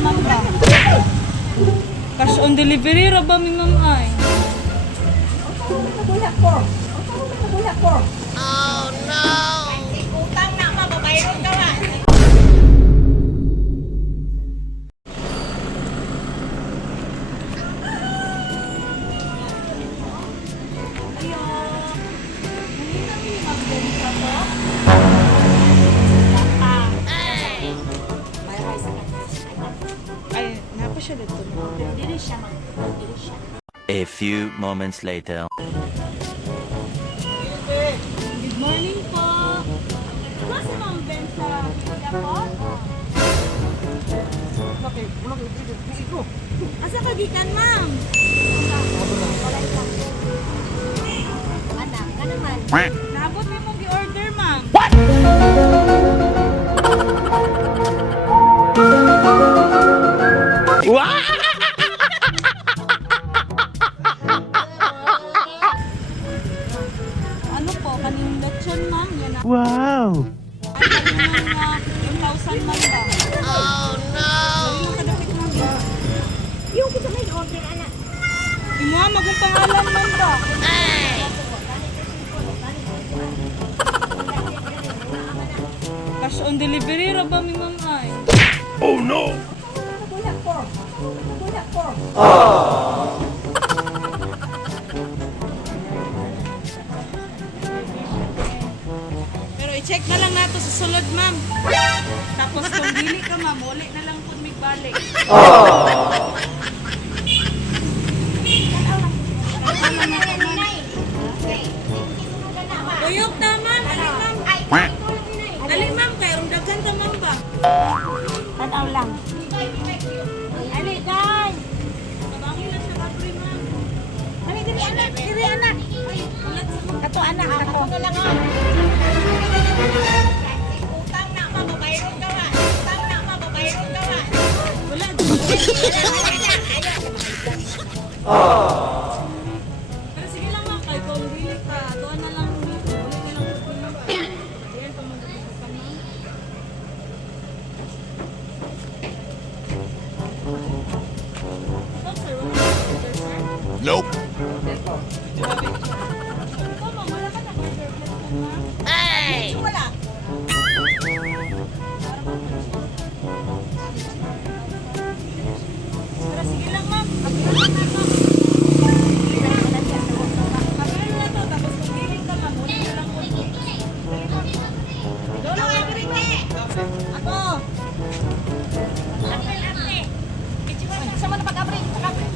ma'am ba? Cash on delivery ra ba mi ma'am ay? Oh no! Utang na mababayron ka ba? Ay, napa siya dito. Dili siya man. Dili siya. A few moments later. Good morning po. Kasi ma'am Ben sa airport? Asa ka gikan ma'am? Anak, ka naman. Naabot mo mong gi-order ma'am. Ano po, kaning lechon ma'am? Yan na. Wow! Ay, kaning mga 1,000 ma'am ba? Oh no! Ano yung kadapit ma'am ba? Yung kita may order, anak. Imuha magong pangalan ma'am ba? Cash on delivery ra ba mi ma'am ay? Oh no! Nabulak ko. Nabulak ko. Pero i-check na lang nato sa sulod ma'am. Tapos kung dili ka ma'am, uli na lang po migbalik. Tuyok ta ma'am, ali ma'am. Ali ma'am, kaya rum daghan ta ma'am ba? Tanaw lang. Ali, guys. Mabangi lang siya kapri ma'am. Ali, dili anak. Dili anak. Kato anak, kato. Ano lang oh. Utang na mababayron ka ba? Utang na mababayron ka ba? Wala. Pero sige lang ma'am, kay kung dili ka, doon na lang dito. Uli na lang po ma'am. Ayan, pamagdito ka ma'am. Ito, sir, wala ka order, sir? Nope. Ito, ma'am, wala ka na order plate mo, ma'am. Wala. Pero sige lang ma'am, pagkano na ma'am. Pagkano na to, tapos kung dili ka ma'am, uli na lang po. Lolo, agree. Ako! Sama na pag-abri. Pag-abri.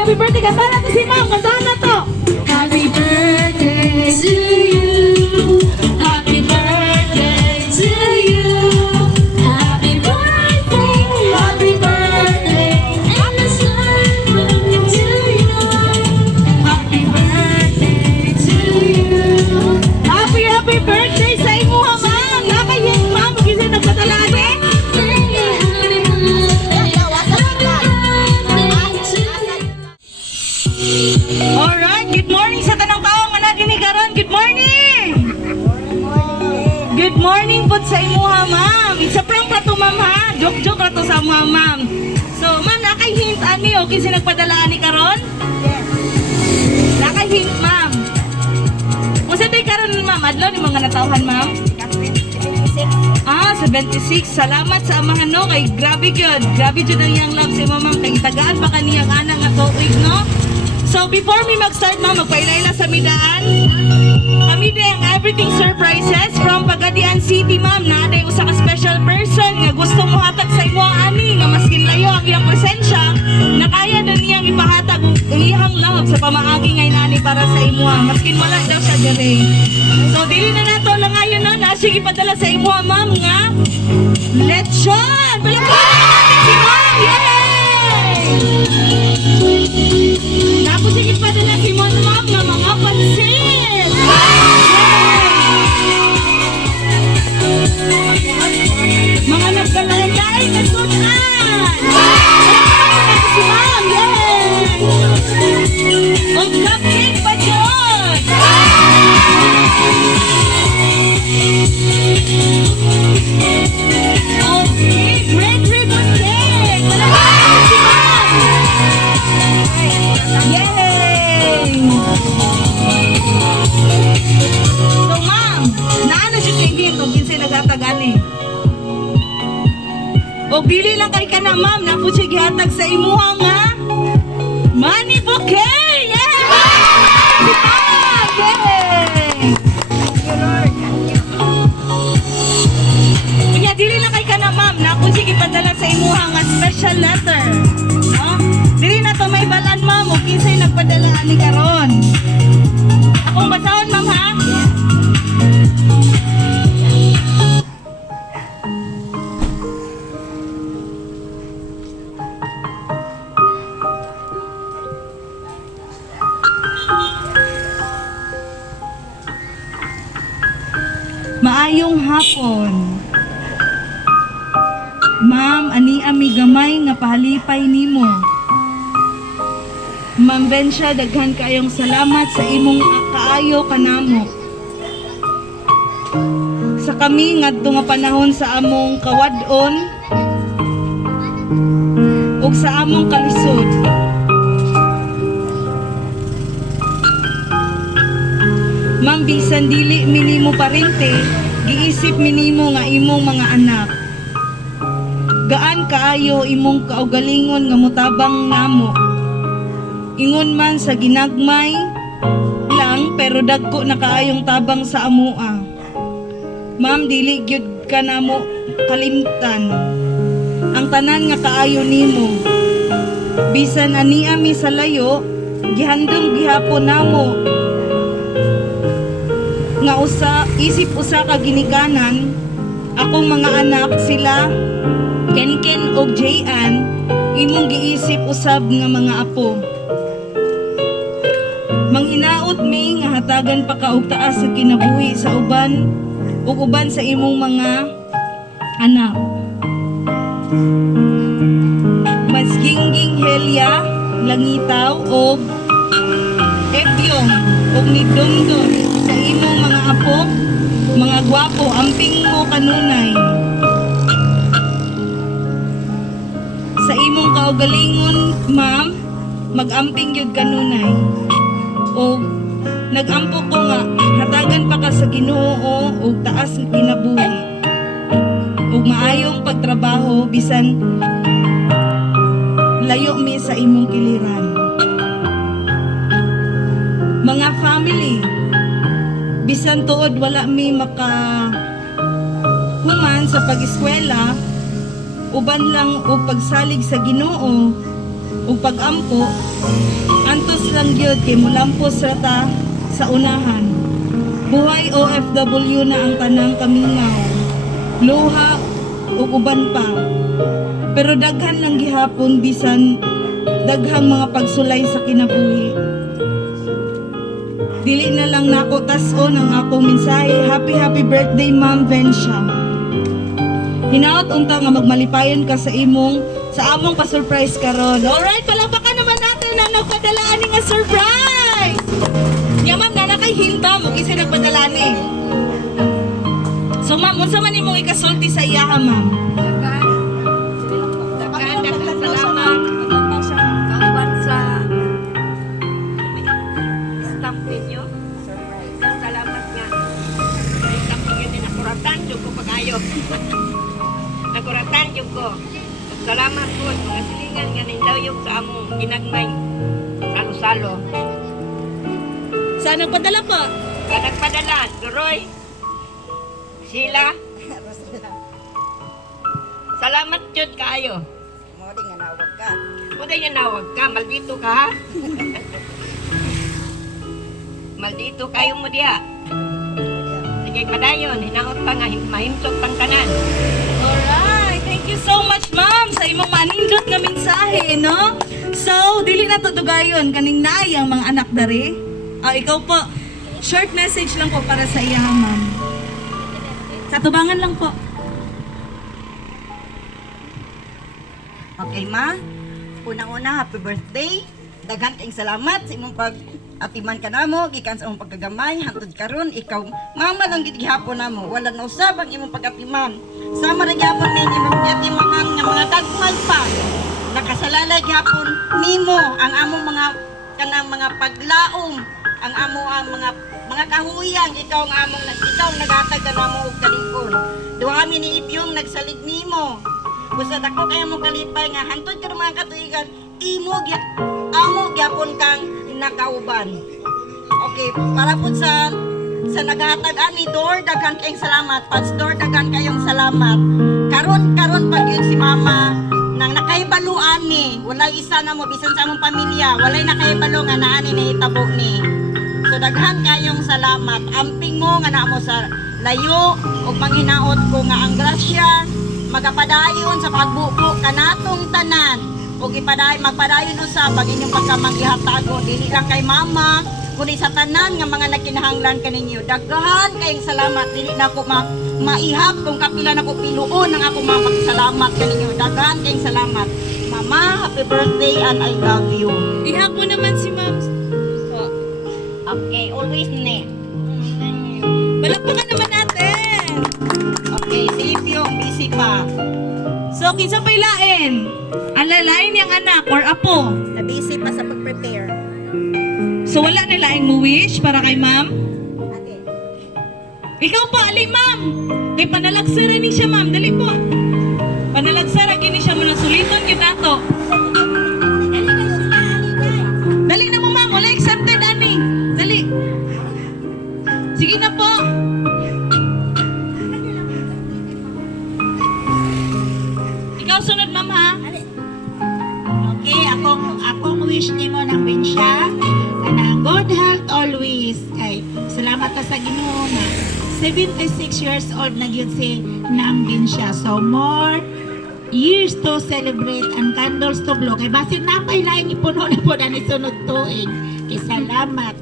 Happy birthday! Kanta natin si ma'am! Kantahan na to! Happy birthday to you. Happy birthday to you. Happy birthday, and the sun to you. Happy birthday to you. Happy morning po sa imuha, ma'am. Isa prank ra to, ma'am, ha? Joke-joke ra to sa mga ma'am. So, ma'am, nakay hint ani o kasi nagpadala ani karon? Yes. Nakay hint, ma'am. Kung sa day karon, ma'am, adlaw ni mga natawhan, ma'am. 76. Ah, 76. Salamat sa amahan, no? Kay grabe yun. Grabe yun ang iyang love si ma'am. Kay itagaan pa kaniyang anang nga tuig, no? So, before me mag-start, ma'am, magpailayla sa midaan. Kami din ang Everything Surprises from Pagadian City, ma'am. Naaday usa ka special person nga gusto mo hatag sa imo ani nga maskin layo ang iyang presensya, na kaya na niyang ipahatag ang iyang love sa pamaagi ngay nani para sa imo, maskin wala daw siya dire. So, dili na nato lang ngayon, no? Na sige padala sa imo, ma'am, nga lechon. Palakpakan natin si ma'am. Yay! Tapos sige padala si ma'am nga mga pansit. Mga nagdalayan na sunan! Si ma'am! Yay! O cupcake pa dyan! Okay, red ribbon cake! Malalaman si ma'am! Yay! So ma'am, naano siya kayo dito? Kinsay naghatagani? O dili lang kay ka na, ma'am, na po siya gihatag sa imuha nga money bouquet! Yay! Si ma'am! Yay! Kaya dili lang kay ka na, ma'am, na po siya gipadala sa imuha nga special letter. No? Dili na to may balan, ma'am, o kinsay nagpadala ani karon. Akong basahon, ma'am, ha? Maayong hapon. Ma'am, ani ami gamay nga pahalipay nimo. Ma'am Bensya, daghan kaayong salamat sa imong kaayo kanamo. Sa kami ngadto nga panahon sa among kawadon ug sa among kalisod. Ma'am, bisan dili minimo parente, giisip minimo nga imong mga anak. Gaan kaayo imong kaugalingon nga motabang namo. Ingon man sa ginagmay lang pero dagko na kaayong tabang sa amua. Ma'am, dili gyud ka namo kalimtan ang tanan nga kaayo nimo. Bisan ani ami sa layo, gihandom gihapon namo nga isip usa ka ginikanan. Akong mga anak sila Ken og Jayan, imong giisip usab nga mga apo. Manghinaot mi nga hatagan pa ka og taas sa kinabuhi sa uban ug uban sa imong mga anak. Mas gingging Helia, Langitaw og Ebyong og ni Dongdon sa imong mga apo, mga gwapo, amping mo kanunay. Sa imong kaugalingon, ma'am, mag-amping yun kanunay. O nagampo ko nga, hatagan pa ka sa Ginoo o taas ng kinabuhi. O maayong pagtrabaho, bisan layo mi sa imong kiliran. Mga family, bisan tuod wala mi makahuman sa pag-eskwela, uban lang o pagsalig sa Ginoo o pagampo, antos lang gyud kay mulampos ra ta sa unahan. Buhay OFW na ang tanang kamingaw, luha o uban pa. Pero daghan lang gihapon bisan daghang mga pagsulay sa kinabuhi. Dili na lang nako tas-on ang akong mensahe. Happy birthday, Ma'am Bensya. Hinaot unta nga magmalipayon ka sa among pa-surprise karon. Alright, palakpakan naman natin na nagpadala ani nga surprise. Nya ma'am, na nakay hinta mo kasi nagpadala ni. So ma'am, unsa man imong ikasulti sa iya ha, ma'am? Dagan salamat. Kawan sa staff ninyo. Salamat nga. Ay, staff ninyo din. Nakuratan yung ko pag-ayo. Nakuratan yung ko. Salamat po. Mga silingan nga nindaw yung sa among ginagmay. Salo-salo. Saan nagpadala po? Kaya nagpadala. Duroy. Sila. Salamat yun kayo. Mo di nga nawag ka. Kung yung nawag ka, maldito ka ha? Maldito kayo mo diya. Sige padayon, hinaot pa nga, mahimsok pang kanan. Alright, thank you so much ma'am sa imong manindot nga mensahe, no? So, dili na to dugayon kaning naayang mga anak dari. Ikaw po, short message lang po para sa iya, ma'am. Katubangan lang po. Okay, ma. Unang-una, happy birthday. Daghan kayong salamat sa imong pag-atiman ka namo, gikan sa imong pagkagamay, hantod karon ikaw mama lang gid gihapon namo. Wala na usab ang imong pag-atiman. Sama ra gyapon ninyo imong atiman nga mga dagway pa. Nakasalalay gyapon nimo ang among mga kanang mga paglaom, ang amo ang mga kahuyang ikaw ang among ikaw nagatag ka namo og kalingkon. Duha mi ni Ipyong nagsalig nimo. Gusto dako kayo mo kalipay nga hantod ka mga katuigan amo gyapon kang nakauban. Okay, para po sa naghatag ani Dor daghan kayong salamat. Pastor daghan kayong salamat. Karon pag yun si mama nang nakaibaluan ni, walay isa na mo bisan sa among pamilya, walay nakahibalo nga naani na hitabo ni. So daghan kayong salamat. Amping mo nga na mo sa layo ug manghinaot ko nga ang grasya magapadayon sa pagbubo kanatong tanan ug magpadayon usab pag inyong pagkamangihatago dili lang kay mama kundi sa tanan nga mga nakinahanglan kaninyo. Daghan kayong salamat. Dili na ako maihap kung kapila na ko piluon ang ako mapagsalamat kaninyo. Daghan kayong salamat. Mama, happy birthday and I love you. Ihap mo naman si ma'am. Okay, always ne. Palakpakan naman natin. Okay, si Ipyong, busy pa. So, kinsa pailain? Alalain yang anak or apo. Na-busy pa sa pag-prepare. So, wala na laing mo wish para kay ma'am? Okay. Ikaw po, ali ma'am. Kay panalagsara ni siya ma'am. Dali po. Panalagsara kini siya mo na suliton yun nato. Dali na mo ma'am. Wala accepted ani. Dali. Sige na po. Ikaw sunod ma'am ha. Okay, akong wish nimo ng Binsya na good health always. Kay salamat ta sa Ginoo na 76 years old na gyud si Nang Binsya. So more years to celebrate and candles to blow. Kay basin napay laing ipuno na po na ni sunod tuig. Kay salamat.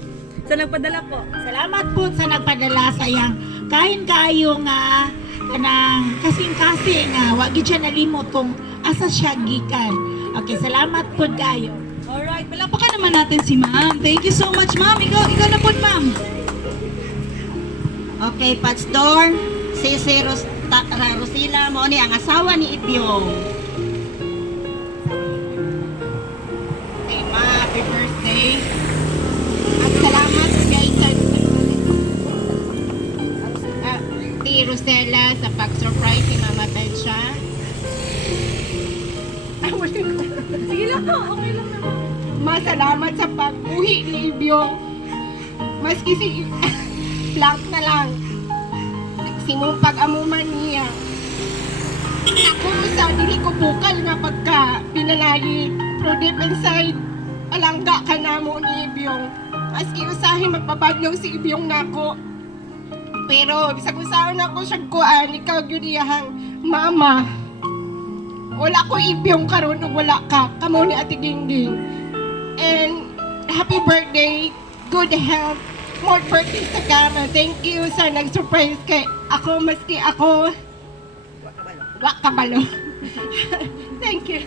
Sa nagpadala po. Salamat po sa nagpadala sa iyang kain kayo nga kanang kasing-kasing nga wa gyud siya nalimot kung asa siya gikan. Okay, salamat po kayo. Alright, palakpakan naman natin si ma'am. Thank you so much ma'am. Ikaw na po ma'am. Okay, Pastor, si Rosila mo ni ang asawa ni Ipyong. Okay, ma, happy birthday. At salamat guys sa Ti Rosella sa pag-surprise si Mama Tensha. Sige lang po. Okay lang naman. Masalamat sa pag-uwi ni Ibyong. Maski si flat na lang. Simong pag-amuman niya. Ako sa dili ko bukal nga pagka pinalagi. Pero deep inside, alangga ka na mo ni Ibyong. Maski usahin magpabadlong si Ibyong nako. Pero bisag usahin ako siya kuan, ikaw yun iyahang mama. Wala ko Ibyong karon ug wala ka. Kamo ni Ate Gingging. And happy birthday, good health, more birthday sa kama. Thank you sa nag-surprise kay ako, maski ako wakabalo. Thank you.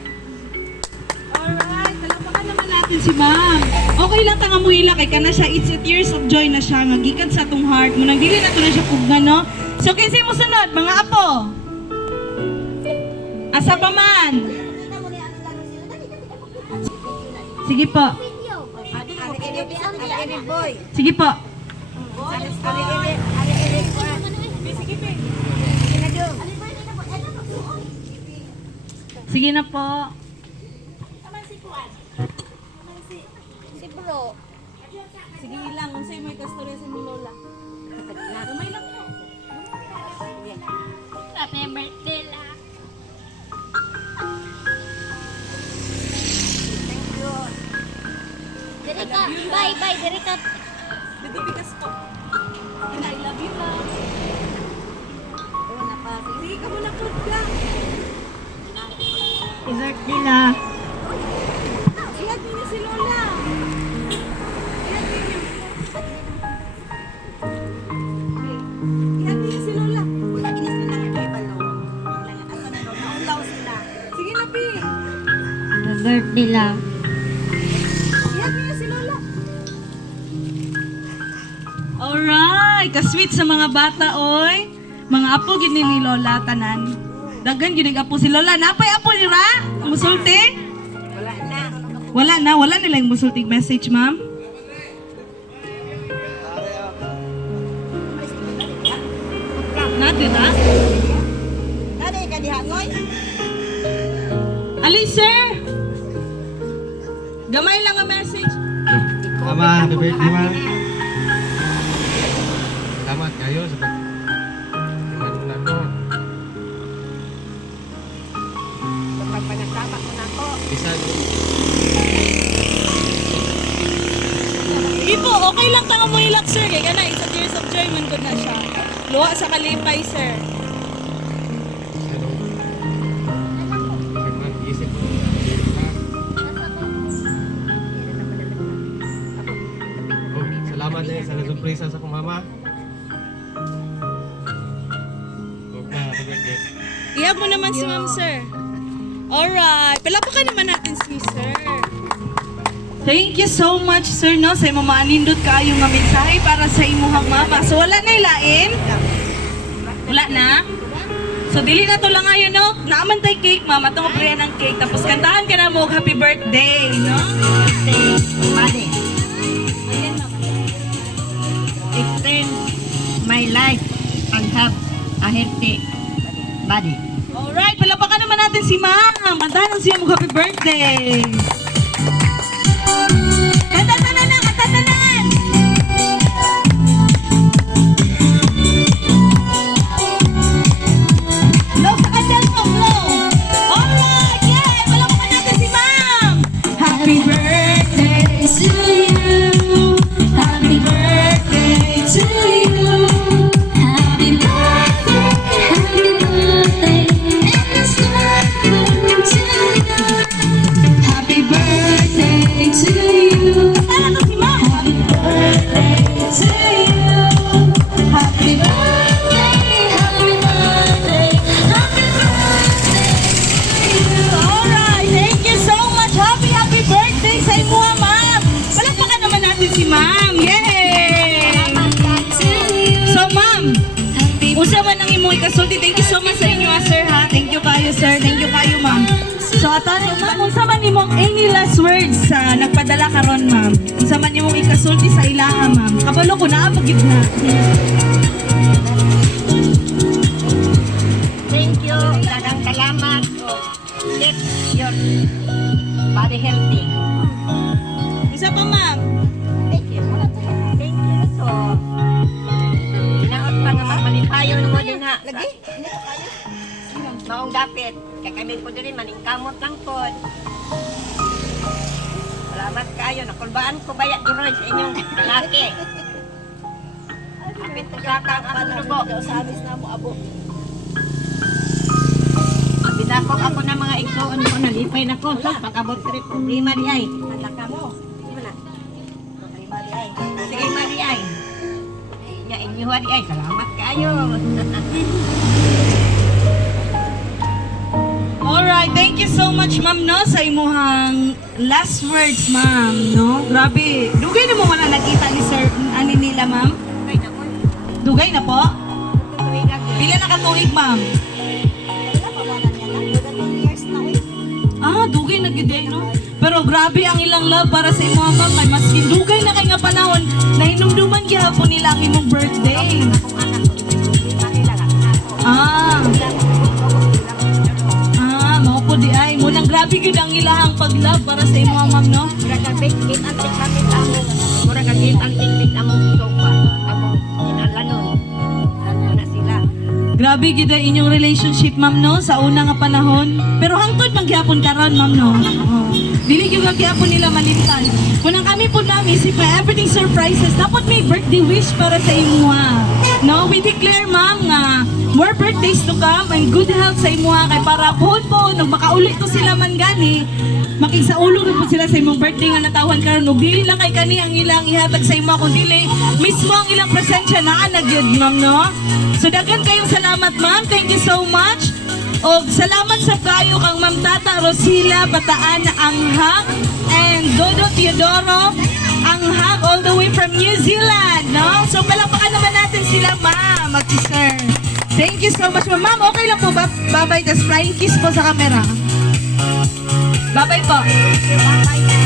Alright, palakpakan naman natin si ma'am. Okay lang tanga mo hila kay kana siya, it's a tears of joy na siya nga gikan sa atong heart mo nang dili na to na siya pugna no. So, kinsa mo sunod, mga apo? Asa pa man? Sige po. Sige po. Sige na po. Sige lang, unsay may kastorya sa ni Lola. Gamay lang po. Happy birthday lang. Diri ka. Bye, bye. Diri ka. Nagbibigas po. And I love you, Mom. Sige ka muna po lang. I-birthday na. Ilag niyo si Lola. Ilag niyo si Lola. Sige na, Pi. Birthday lang. Ilag niyo si Lola. Alright, ka-sweet sa mga bata, oy. Mga apo gid ni Lola tanan. Dagan gid apo si Lola. Napay apo ni Ra? Musulti? Wala na yung musulting message, ma'am. Natin, ha? Dali ka dihangoy. Ali, sir! Gamay lang ang message. Mama, happy birthday, ma. Salamat kayo sa pag-tingnan mo na to. Pagpanasama ko na ako. Bisan, Hindi po, okay lang tanga mo ilak, sir. Kaya ka na, isa tears of joy man ko na siya. Luha sa kalipay, sir. ano, isip mo. Oh, salamat din sa nagsurpresa sa kong mama. Oh, happy birthday. Ihab mo naman si ma'am, sir. Alright. Palapakan naman natin si sir. Thank you so much, sir, no? Sa imo maanindot kaayo nga mensahe para sa imuhang mama. So, wala na ilain? Wala na? So, dili na to lang ngayon, no? Naaman tay cake, mama. Itong kapriyan ng cake. Tapos, kantahan ka na mo, happy birthday, no? Body. Ayan, mama. Extend my life and have a healthy body. Alright, palapakan naman natin si ma'am. Kantahan siya mo, happy birthday. Kantatanan na, kantatanan! Blow sa kandal mo, blow! Alright, yeah! Palapakan natin si ma'am! Happy birthday To you. Happy birthday to you. Happy birthday. Happy birthday. And it's nothing to you. Happy birthday to you. Kantatanan natin si ma'am! Happy birthday to you. Happy birthday. Happy birthday. Happy birthday to you. Alright, thank you so much! Happy birthday sa imuha, ma'am! Palapakan naman natin si ma'am! Yay! So, ma'am, usa man ang imong ikasulti. Thank you so much sa inyo, sir, ha? Thank you kayo, sir. Thank you kayo, ma'am. So, ato, ma'am, unsa man imong any last words sa nagpadala karon, ma'am? Unsa man imong ikasulti sa ilaha, ma'am? Kabalo ko na, pagid na. Thank you. Dagang salamat. Keep your body healthy. Isa pa, ma'am. Thank you. Thank you. So, hinaot pa nga mapalipayon mo din ha. Lagi? Maong dapit. Kaya kami po din maningkamot lang po. Salamat kayo. Nakulbaan ko ba yan duroy sa inyong lalaki. Kapit ko sa kang abulubo. Sa amis na mo abo. Pinapok ako ng mga igsoon ko. Nalipay na ko. So, pag-abot ko rin problema di ay. Malaka mo. Problema di ay. Sige, mali ay. Nga inyo di ay. Salamat kayo. Alright, thank you so much, ma'am, no, sa imuhang last words, ma'am, no? Grabe. Dugay na mo wala nakita ni sir, ani nila, ma'am? Okay na po. Dugay na po? Tutuloy na Pila na katuig, ma'am? Wala pa ba na niya na? 2 years na eh. Ah, dugay na gid eh, no? Pero grabe ang ilang love para sa imong ma'am. Kay maskin dugay na kay nga panahon, nahinumduman gyapon nila ang imong birthday. Akong anak ko, lima nila lang. Ah, mao po di ay. Munang grabe gyud ang ilahang pag-love para sa imong ma'am, no? Gagabit, antik kami amo. Mura gagit, antik amo sopa. Amo, inalanon. Ano na sila. Grabe gyud ang inyong relationship, ma'am, no? Sa una nga panahon. Pero hangtod magyapon karon, ma'am, no? Oh. Dili gyud magyapon nila malimtan. Kunang kami po namin si everything surprises. Dapat may birthday wish para sa imuha. No, we declare, ma'am, nga more birthdays to come and good health sa imuha kay para po nung makaulit to sila man gani. Makigsaulog na po sila sa imong birthday nga natawan karon ug dili lang kay kani ang ilang ihatag sa imo kundi dili mismo ang ilang presensya naa na gyud, ma'am, no? So daghan kayong salamat, ma'am. Thank you so much. Og salamat sa kayo kang Ma'am Tata Rosila Bataan Anghak and Dodo Teodoro Anghak all the way from New Zealand, no? So palakpakan naman natin sila, ma'am, at si sir. Thank you so much, ma'am. Ma'am, okay lang po ba? Bye-bye. Just flying kiss po sa camera. Bye-bye po. Bye-bye na.